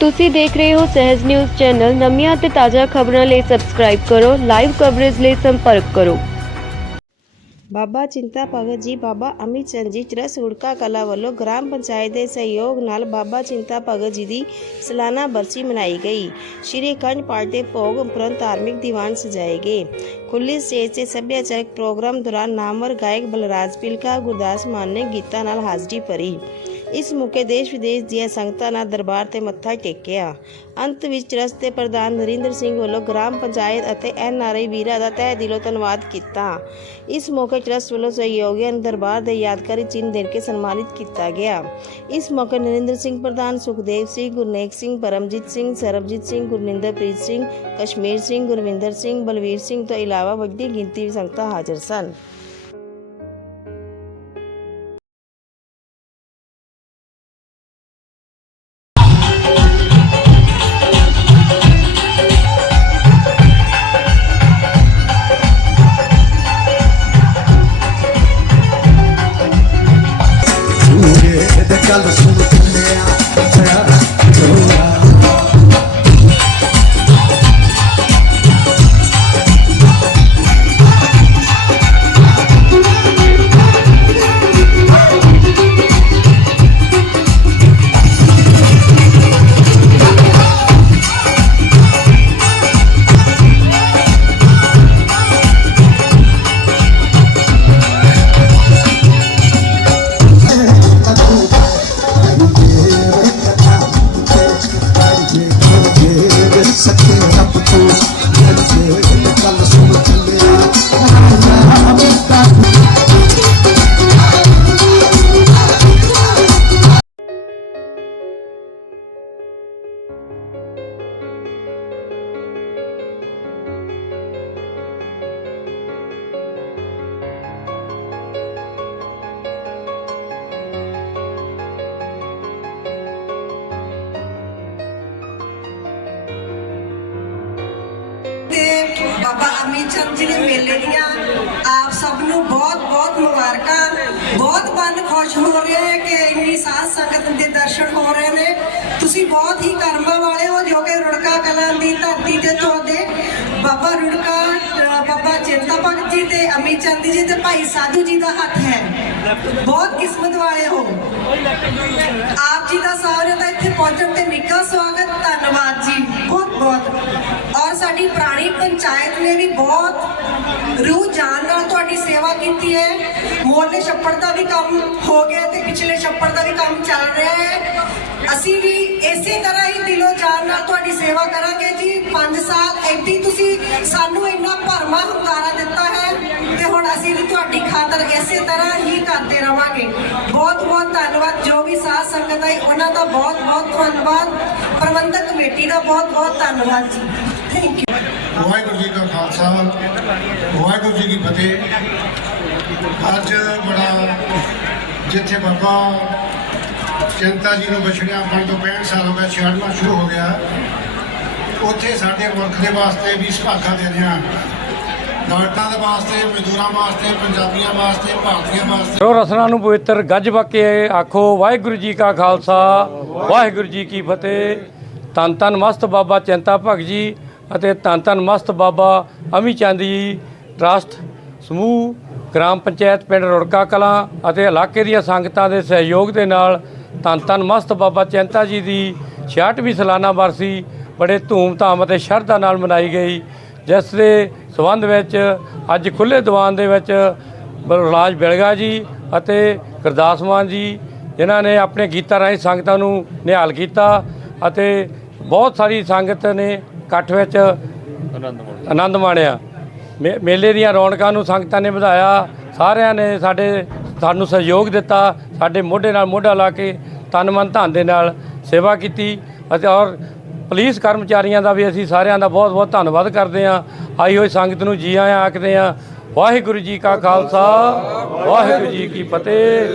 ਤੁਸੀਂ ਦੇਖ ਰਹੇ ਹੋ ਸਹਿਜ ਨਿਊਜ਼ ਚੈਨਲ। ਨਵੀਆਂ ਅਤੇ ਤਾਜ਼ਾ ਖਬਰਾਂ ਲਈ ਸਬਸਕ੍ਰਾਈਬ ਕਰੋ ਲਾਈਵ ਕਵਰੇਜ ਲਈ ਸੰਪਰਕ ਕਰੋ। ਬਾਬਾ ਚਿੰਤਾ ਭਗਤ ਜੀ, ਬਾਬਾ ਅਮਿਤ ਚੰਦ ਜੀ ਟਰੱਸਟ ਹੁੜਕਾ ਕਲਾ ਵੱਲੋਂ ਗ੍ਰਾਮ ਪੰਚਾਇਤ ਦੇ ਸਹਿਯੋਗ ਨਾਲ ਬਾਬਾ ਚਿੰਤਾ ਭਗਤ ਜੀ ਦੀ ਸਾਲਾਨਾ ਬਰਸੀ ਮਨਾਈ ਗਈ। ਸ਼੍ਰੀ ਅਖੰਡ ਪਾਠ ਦੇ ਭੋਗ ਉਪਰੰਤ ਧਾਰਮਿਕ ਦੀਵਾਨ ਸਜਾਏ ਗਏ। ਖੁੱਲੀ ਸਟੇਜ ਤੇ ਸੱਭਿਆਚਾਰਕ ਪ੍ਰੋਗਰਾਮ ਦੌਰਾਨ ਨਾਮਵਰ ਗਾਇਕ ਬਲਰਾਜ ਪਿਲਕਾ, ਗੁਰਦਾਸ ਮਾਨ ਨੇ ਗੀਤਾਂ ਨਾਲ ਹਾਜ਼ਰੀ ਭਰੀ। ਇਸ ਮੌਕੇ ਦੇਸ਼ ਵਿਦੇਸ਼ ਦੀਆਂ ਸੰਗਤਾਂ ਨਾਲ ਦਰਬਾਰ ਤੇ ਮੱਥਾ ਟੇਕਿਆ। ਅੰਤ ਵਿੱਚ ਟਰੱਸਟ ਦੇ ਪ੍ਰਧਾਨ ਨਰਿੰਦਰ ਸਿੰਘ ਵੱਲੋਂ ਗ੍ਰਾਮ ਪੰਚਾਇਤ ਅਤੇ ਐਨ ਆਰ ਆਈ ਵੀਰਾਂ ਦਾ ਤਹਿ ਦਿਲੋਂ ਧੰਨਵਾਦ ਕੀਤਾ। ਇਸ ਮੌਕੇ ਟਰੱਸਟ ਵੱਲੋਂ ਸਹਿਯੋਗੀਆਂ ਨੂੰ ਦਰਬਾਰ ਦੇ ਯਾਦਗਾਰੀ ਚਿੰਨ੍ਹ ਦੇ ਕੇ ਸਨਮਾਨਿਤ ਕੀਤਾ ਗਿਆ। ਇਸ ਮੌਕੇ ਨਰਿੰਦਰ ਸਿੰਘ ਪ੍ਰਧਾਨ ਸੁਖਦੇਵ ਸਿੰਘ, ਗੁਰਨੇਕ ਸਿੰਘ, ਪਰਮਜੀਤ ਸਿੰਘ, ਸਰਬਜੀਤ ਸਿੰਘ, ਗੁਰਨਿੰਦਰਪ੍ਰੀਤ ਸਿੰਘ, ਕਸ਼ਮੀਰ ਸਿੰਘ, ਗੁਰਵਿੰਦਰ ਸਿੰਘ, ਬਲਵੀਰ ਸਿੰਘ ਤੋਂ ਇਲਾਵਾ ਵੱਡੀ ਗਿਣਤੀ ਵਿੱਚ ਸੰਗਤਾਂ ਹਾਜ਼ਰ ਸਨ। ਬਾਬਾ ਅਮਿਤ ਚੰਦ ਜੀ ਦੇ ਮੇਲੇ ਦੀਆਂ ਆਪ ਸਭ ਨੂੰ ਬਹੁਤ ਬਹੁਤ ਮੁਬਾਰਕਾਂ। ਬਹੁਤ ਮਨ ਖੁਸ਼ ਹੋ ਰਿਹਾ ਹੈ ਕਿ ਇੰਨੀ ਸਾਧ ਸੰਗਤ ਦੇ ਦਰਸ਼ਨ ਹੋ ਰਹੇ ਨੇ। ਤੁਸੀਂ ਬਹੁਤ ਹੀ ਕਰਮਾਂ ਵਾਲੇ ਹੋ ਜੋ ਕਿ ਰੁੜਕਾ ਕਲਾਂ ਦੀ ਧਰਤੀ ਤੇ ਤੁਹਾਡੇ ਬਾਬਾ ਰੁੜਕਾ ਬਾਬਾ ਚਿੰਤਾ ਭਗਤ ਜੀ ਤੇ ਅਮਿਤ ਚੰਦ ਜੀ ਤੇ ਭਾਈ ਸਾਧੂ ਜੀ ਦਾ ਹੱਥ ਹੈ। ਬਹੁਤ ਕਿਸਮਤ ਵਾਲੇ ਹੋ। ਆਪ ਜੀ ਦਾ ਸਾਰਿਆਂ ਦਾ ਇੱਥੇ ਪਹੁੰਚਣ ਤੇ ਨਿੱਘਾ ਸਵਾਗਤ ਧੰਨਵਾਦ ਜੀ ਬਹੁਤ ਬਹੁਤ ਔਰ ਸਾਡੀ ਪੁਰਾਣੀ ਪੰਚਾਇਤ ਨੇ ਵੀ ਬਹੁਤ ਰੂਹ ਜਾਨ ਨਾਲ ਤੁਹਾਡੀ ਸੇਵਾ ਕੀਤੀ ਹੈ। ਮੋਹਲੇ ਛੱਪੜ ਦਾ ਵੀ ਕੰਮ ਹੋ ਗਿਆ ਤੇ ਪਿਛਲੇ ਛੱਪੜ ਦਾ ਵੀ ਕੰਮ ਚੱਲ ਰਿਹਾ ਹੈ। ਅਸੀਂ ਵੀ ਇਸੇ ਤਰ੍ਹਾਂ ਹੀ ਦਿਲੋਂ ਜਾਨ ਨਾਲ ਤੁਹਾਡੀ ਸੇਵਾ ਕਰਾਂਗੇ ਜੀ। 5 ਸਾਲ ਐਡੀ ਤੁਸੀਂ ਸਾਨੂੰ ਇੰਨਾ ਭਰਮਾ ਹੁੰਗਾਰਾ ਦਿੱਤਾ ਹੈ ਤੇ ਹੁਣ ਅਸੀਂ ਵੀ ਤੁਹਾਡੀ ਖਾਤਰ ਇਸੇ ਤਰ੍ਹਾਂ ਹੀ ਕਰਦੇ ਰਵਾਂਗੇ। ਬਹੁਤ ਬਹੁਤ ਧੰਨਵਾਦ। ਜੋ ਵੀ ਸਾਧ ਸੰਗਤ ਆਈ, ਉਹਨਾਂ ਦਾ ਬਹੁਤ ਬਹੁਤ ਧੰਨਵਾਦ। ਪ੍ਰਬੰਧਕ ਕਮੇਟੀ ਦਾ ਬਹੁਤ ਬਹੁਤ ਧੰਨਵਾਦ ਜੀ। ਵਾਹਿਗੁਰੂ ਜੀ ਕਾ ਖਾਲਸਾ, ਵਾਹਿਗੁਰੂ ਜੀ ਕੀ ਫਤਿਹ। ਅੱਜ ਬੜਾ ਜਿੱਥੇ ਬਾਬਾ ਚਿੰਤਾ ਜੀ ਨੂੰ ਬਛੜਿਆ ਬਣ ਤੋਂ 65 ਸਾਲ ਹੋ ਗਏ ਛਿਆੜਨਾ ਸ਼ੁਰੂ ਹੋ ਗਿਆ। ਉੱਥੇ ਸਾਡੇ ਮੁਲਕ ਦੇ ਵਾਸਤੇ ਵੀ ਸੁਭਾਗਾ ਦੇ ਰਿਹਾ ਡਾਕਟਰਾਂ ਦੇ ਵਾਸਤੇ, ਮਜ਼ਦੂਰਾਂ ਵਾਸਤੇ, ਪੰਜਾਬੀਆਂ ਵਾਸਤੇ, ਭਾਰਤੀਆਂ ਵਾਸਤੇ। ਰੋ ਰਸਨਾ ਨੂੰ ਪਵਿੱਤਰ ਗੱਜ ਬੱਕੇ ਆਖੋ, ਵਾਹਿਗੁਰੂ ਜੀ ਕਾ ਖਾਲਸਾ, ਵਾਹਿਗੁਰੂ ਜੀ ਕੀ ਫਤਿਹ। ਤਨ ਤਨ ਮਸਤ ਬਾਬਾ ਚਿੰਤਾ ਭਗਤ ਜੀ। ਅਤੇ ਧੰਨ ਧੰਨ ਮਸਤ ਬਾਬਾ ਅਮੀ ਚੰਦ ਜੀ, ਟਰਸਟ, ਸਮੂਹ, ਗ੍ਰਾਮ ਪੰਚਾਇਤ ਪਿੰਡ ਰੁੜਕਾ ਕਲਾਂ ਅਤੇ ਇਲਾਕੇ ਦੀਆਂ ਸੰਗਤਾਂ ਦੇ ਸਹਿਯੋਗ ਦੇ ਨਾਲ ਧੰਨ ਧੰਨ ਮਸਤ ਬਾਬਾ ਚਿੰਤਾ ਜੀ ਦੀ 66ਵੀਂ ਸਾਲਾਨਾ ਵਰਸੀ ਬੜੇ ਧੂਮ-ਧਾਮ ਅਤੇ ਸ਼ਰਧਾ ਨਾਲ ਮਨਾਈ ਗਈ, ਜਿਸ ਦੇ ਸਬੰਧ ਵਿੱਚ ਅੱਜ ਖੁੱਲੇ ਦੀਵਾਨ ਦੇ ਵਿੱਚ ਰਾਜ ਬਿਲਗਾ ਜੀ ਅਤੇ ਗੁਰਦਾਸ ਮਾਨ ਜੀ, ਜਿਨ੍ਹਾਂ ਨੇ ਆਪਣੇ ਗੀਤਾਂ ਰਾਹੀਂ ਸੰਗਤਾਂ ਨੂੰ ਨਿਹਾਲ ਕੀਤਾ ਅਤੇ ਬਹੁਤ ਸਾਰੀ ਸੰਗਤ ਨੇ ਇਕੱਠ ਵਿੱਚ ਆਨੰਦ ਮਾਣਿਆ। ਮੇ- ਮੇਲੇ ਦੀਆਂ ਰੌਣਕਾਂ ਨੂੰ ਸੰਗਤਾਂ ਨੇ ਵਧਾਇਆ। ਸਾਰਿਆਂ ਨੇ ਸਾਡੇ ਸਾਨੂੰ ਸਹਿਯੋਗ ਦਿੱਤਾ। ਸਾਡੇ ਮੋਢੇ ਨਾਲ ਮੋਢਾ ਲਾ ਕੇ ਤਨ ਮਨ ਧਨ ਦੇ ਨਾਲ ਸੇਵਾ ਕੀਤੀ। ਅਤੇ ਔਰ ਪੁਲਿਸ ਕਰਮਚਾਰੀਆਂ ਦਾ ਵੀ ਅਸੀਂ ਸਾਰਿਆਂ ਦਾ ਬਹੁਤ ਬਹੁਤ ਧੰਨਵਾਦ ਕਰਦੇ ਹਾਂ। ਆਈ ਹੋਈ ਸੰਗਤ ਨੂੰ ਜੀ ਆਇਆਂ ਆਖਦੇ ਹਾਂ ਵਾਹਿਗੁਰੂ ਜੀ ਕਾ ਖਾਲਸਾ ਵਾਹਿਗੁਰੂ ਜੀ ਕੀ ਫਤਿਹ।